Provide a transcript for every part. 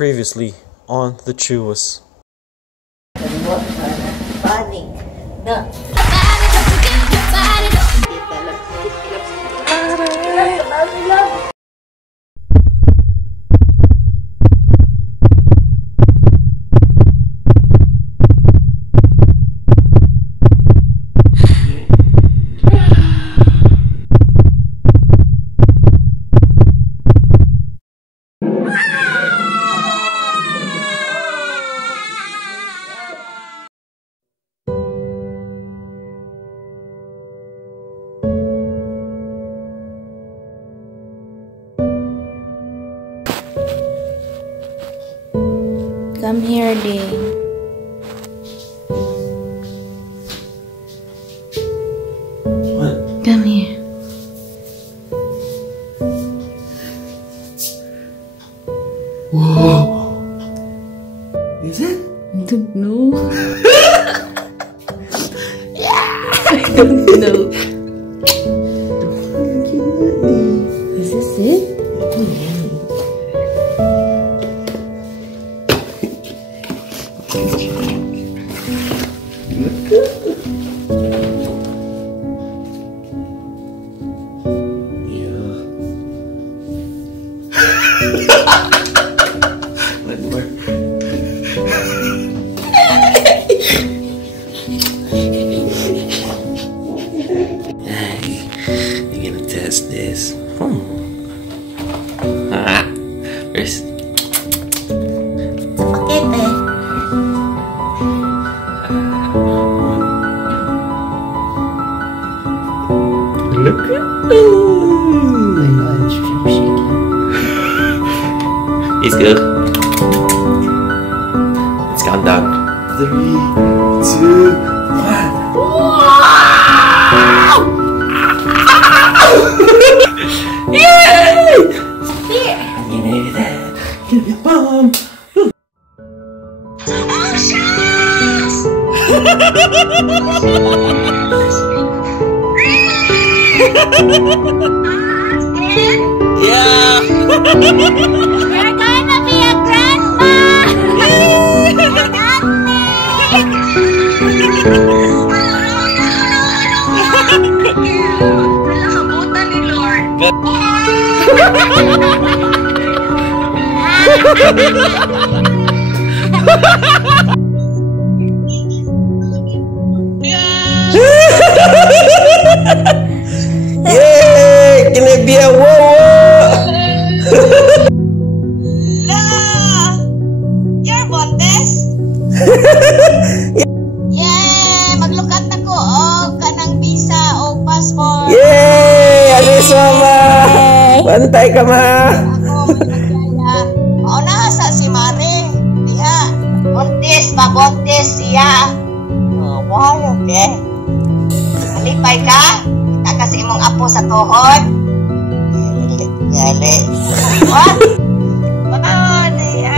Previously on the Chuas. Come here, Day. What? Come here. Whoa! Is it? I don't know. I don't know. Is this it? You're gonna test this. First. Okay, babe. Look at Oh my god, I'm shaking. It's good. Let's count down. 3, 2, 1. Wow! Yay! You made it. Give me a bomb. Yeah. You're gonna be a grandma! Nakabutan ni Lord. Yay! Can it be a whoa? La! Your Bontes? Yay! Maglukat na ko og kanang visa o passport. Yay! Alis mama! Bantay ka ma! Ako magkaya. Mauna sa si Mare. Diha. Bontes ba? Bontes siya. Oh, wow, okay. Alipay ka? Kita kasi imong apo sa tuhod. Yali. What? Wow, diha.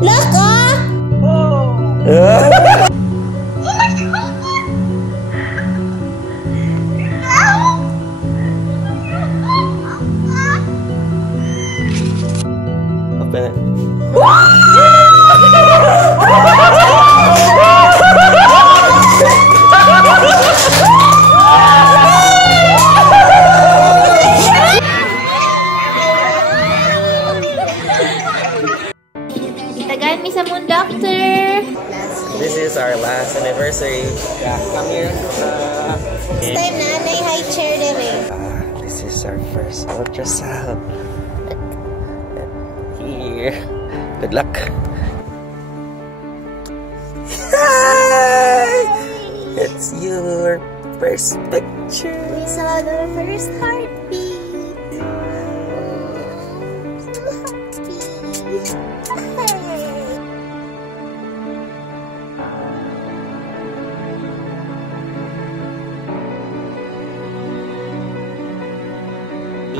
Look, Open it. Itagaan mi sa moon, doctor. This is our last anniversary. Yeah, come here. This time na, high chair dire. This is our first ultrasound. Here. Good luck. Yay! It's your first picture. We saw the first heartbeat.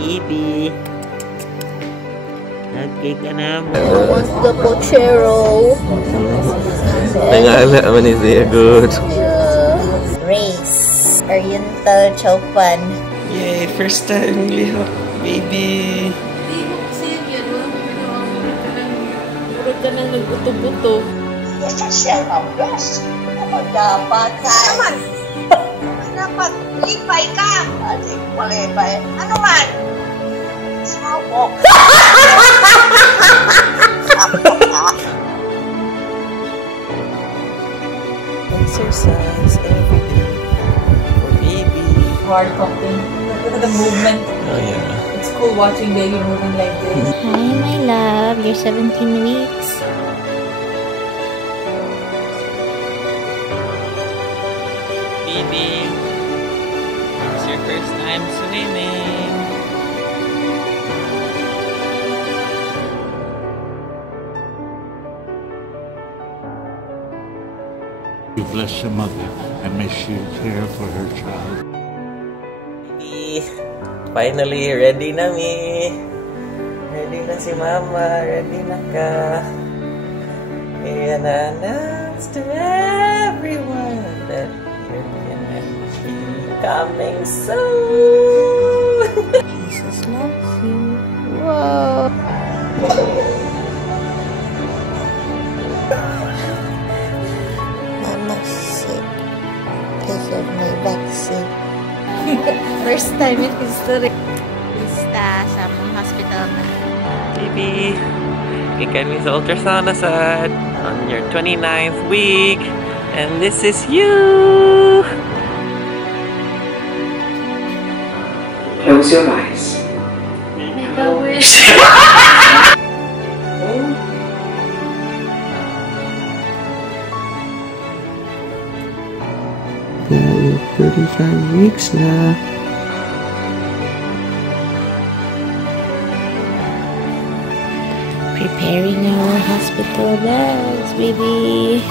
Baby. Okay ka na mo. What's the pochero? Nangala man siya good. Race. Oriental Chowpan. Yay, first time lihok, baby. Murag ka nang nagbuto-buto. Yes, siya ka. Yes. Ano dapat? Naman. Dapat lipay ka. Ate, malipay. Ano man? Sawok. Exercise every day for baby. Hard pumping. Look at the movement. Oh yeah. It's cool watching baby moving like this. Hi, my love. You're 17 weeks. Baby, it's your first time swimming. You bless your mother and may she care for her child. Baby, finally ready na mi. Ready na si mama, ready na ka. Ayan na announce to everyone that you're gonna be coming soon. Jesus loves you. Whoa. Mama's sick because of my vaccine. First time in history. Basta sa mga hospital na. Baby, ikan mi sa ultrasound na sad on your 29th week. And this is you. Close your eyes. Make a wish. You're 35 weeks na. Preparing our hospital bags, baby.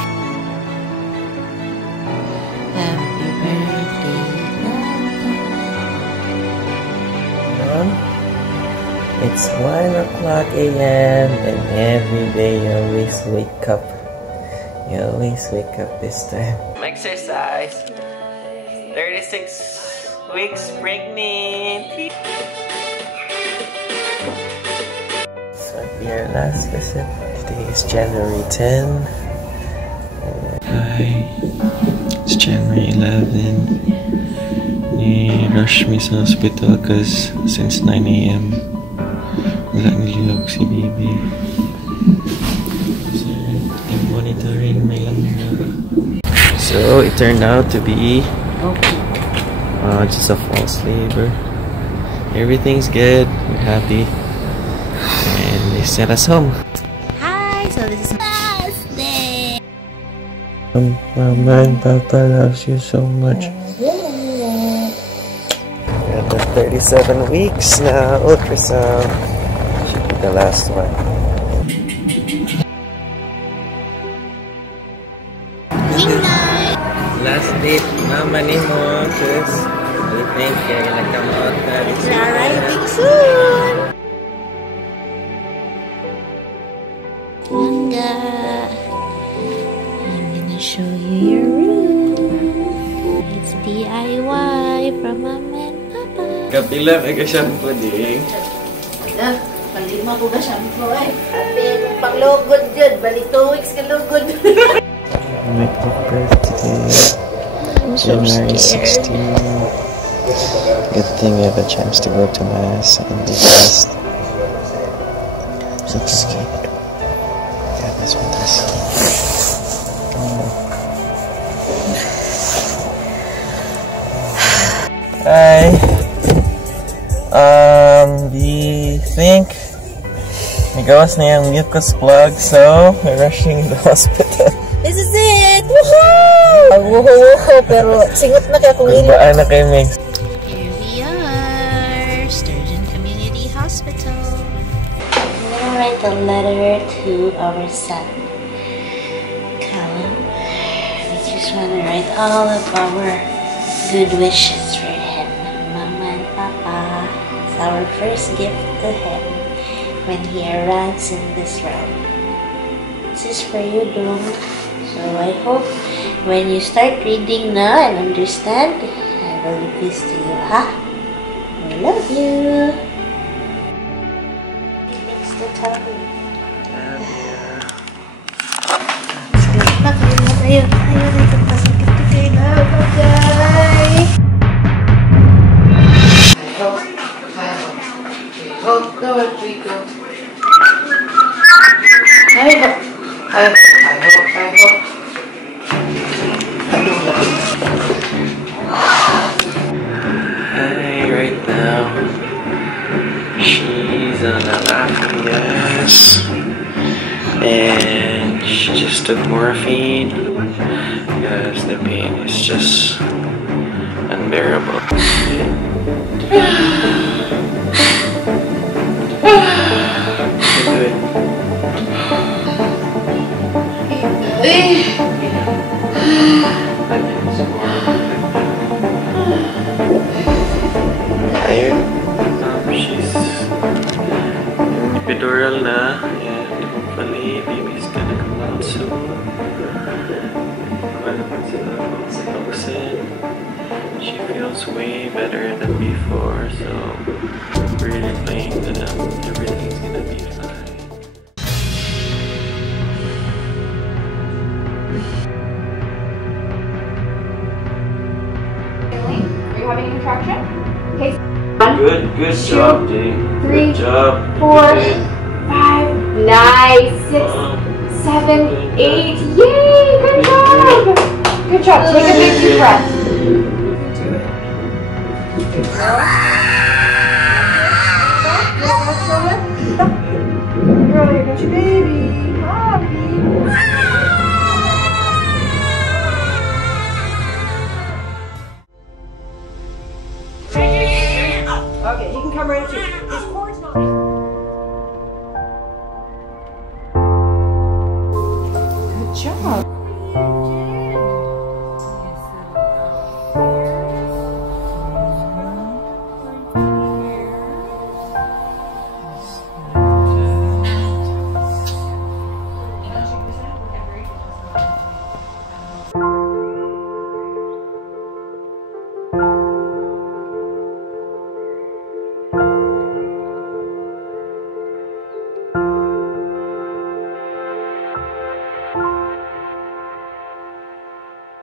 Happy birthday, Mom, it's 1 o'clock a.m. and every day you always wake up. You always wake up this time. Exercise. 36 weeks pregnant. So your last visit. Today is January 10. Hi. It's January 11. Ni-rush me sa hospital because since 9 a.m. wala nililog si baby. So, I'm monitoring my lung. So, it turned out to be just a false labor. Everything's good. We're happy. And they sent us home. Hi, so this is last day. Mama and Papa loves you so much. We're at the 37 weeks now. Ultrasound. Should be the last one. Last date, Mama ni mo, Chus. We think you're gonna come out na. It's arriving soon. Manga. I'm gonna show you your room. It's DIY from Mama and Papa. Kapila, may ka-shampoo din. Palima ko ka shampoo eh. Sabi, panglugod dyan. Balik 2 weeks ka lugod. My birthday, January 16. Good thing we have a chance to go to Mass and be blessed. So scared. God is with us. Hi. We think may gawas na yung mucus plug, so we're rushing to the hospital. This is it! Woohoo! Woohoo! Pero singot na kaya kung ilo. Baan na kayo, Mix? Here we are, Sturgeon Community Hospital. I'm gonna write a letter to our son, Callum. We just wanna write all of our good wishes for him. Mama and Papa, it's our first gift to him. when he arrives in this realm. This is for you, Dong. So I hope when you start reading now and understand, I will give this to you, huh? I love you. Thanks to Tommy. Ayo, pasok kita kayo na. Bye-bye! Right now, she's on a Martynas, and she just took morphine because the pain is just unbearable. Good. Tired. She's epidural na, and hopefully baby's gonna come out soon. She feels way better than before, so really praying that everything's gonna be fine. Are you having a contraction? Okay. Good job, Dave. 3, Good job. 4, Good. 5, nice, 6, 7, 8. Yay! Good job! Good job. Take a big deep breath. Good girl. Girl, here comes your baby. Mommy. Okay, you can come right up to this cord's not. Good job.